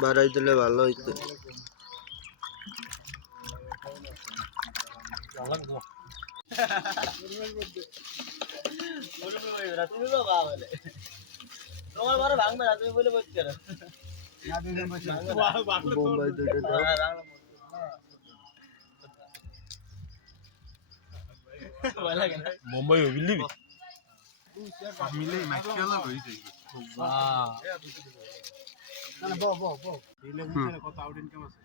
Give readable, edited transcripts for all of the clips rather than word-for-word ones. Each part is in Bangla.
বাড়াই দিলে ভালো হইতো। তোমার বড় ভাঙবে না, তুমি বলে বলতে পারো। বোম্বাই দুটো দাও। মুম্বাই বুঝলি মিলে ম্যাক্সিমাল হইছে বাহ না বো বো বো এলে বুঝলে কত আউট ইনকাম আছে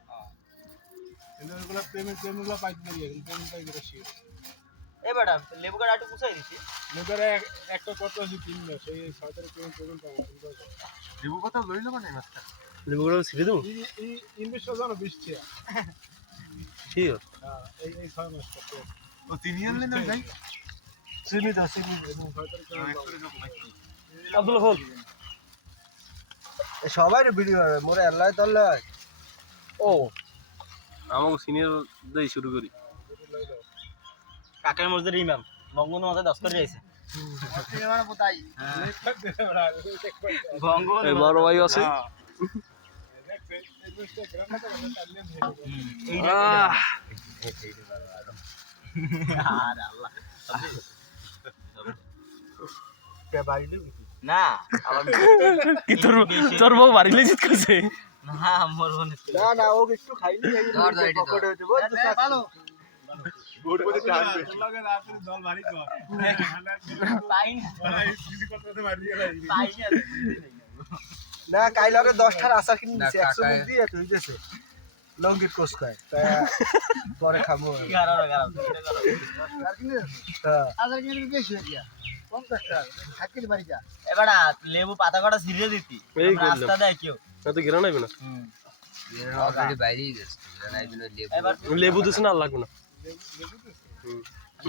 এগুলো পেমেন্টগুলো পাইতে না গিয়ে পেমেন্ট পাই করে শিওর এ বেটা লেবু কাটা একটু পুষাই দিছি। লেবারে একটা কত আছে 3 মাস এই 6 তারিখ পেমেন্ট পাবো লেবু কত লইলো মানে মাস্টার লেবুগুলো ছিঁড়ে দেবো। এই ইনভেস্ট জানো 20 টাকা শিওর। হ্যাঁ এই 6 মাস কত ও তিনি আনলেন না ভাই চিনি দাও চিনি। 6 তারিখ আব্দুল হল সবাই ভিডিও মোরে আল্লাহ তাআলা। ও আমাকে সিনিয়র দেই শুরু করি। কাকের মধ্যে ইমাম বঙ্গন মাথায় 10 করে যাইছে। মানে কোথায় বঙ্গন এই বড় ভাই আছে। আর আল্লাহ কে বাড়ি দিবি না কি তোর বউ বাড়ি লই জিত করছে না মোর মনে না না ও একটু খাইনি এই পকেটে হইতে বল ভালো বোর্ড করে টানবে লাগে রাতে দল ভারী কর পাই না পাই না কাইলারে 10 টার আশা কিনে দিছে 100 মুখ দিয়ে তুই দিছে লঙ্গিট কোস খায় তা পরে খাবো। গারাও গারাও আর কিনে হ্যাঁ আদার কিনে বেশি হয়ে গিয়া 50 টাকা হাকির বাড়ি যা এবারে লেবু পাতা কটা ছিঁড়ে দিতি এই করলাম। রাস্তা দেয় কেউ না তো গিরা নাইবে না। অলরেডি বাইরেই গেছে না এই জন্য লেবু এবার লেবু দিছ না লাগবে না।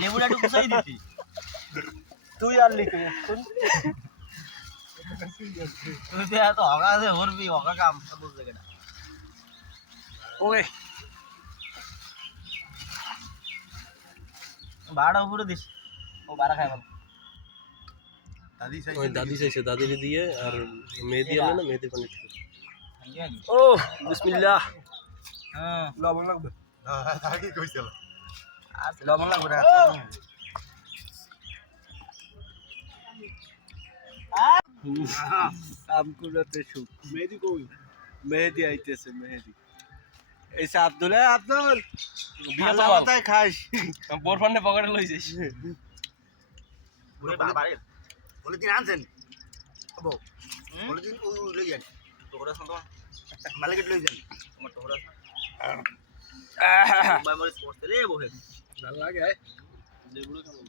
লেবুটা একটু কুচাই দিতি তুই আর লিখে তুই তো এত হগা আছে হরবি হগা কাম বুঝতে কেনা ওকে বাড়া উপরে দিস ও বাড়া খায় ভালো ওই দাদি চাইছে দাদিরে দিয়ে আর মেহেদি আনলে না মেহেদির পানি থেকে। ও বিসমিল্লাহ। হ্যাঁ লবণ লাগবে। আগে কইছিল লবণ লাগবে না আমকুলাতে সুখ। মেহেদি কই মেহেদি আইতেছে মেহেদি। এই আব্দুল আব্দুল বিয়ে তো খালা বল। মাথায় খাস। বোরফান্ডে পকেটে লই যাইস পুরো বাড়ি বলে দিন আনছেন বউ বলে দিন ওই লই যান তোরা শুন তোমার মালিকেট লই যান তোমার তোরা বাই মরিস করতে রে বহে ভাল লাগে লেবুড়ো কেমন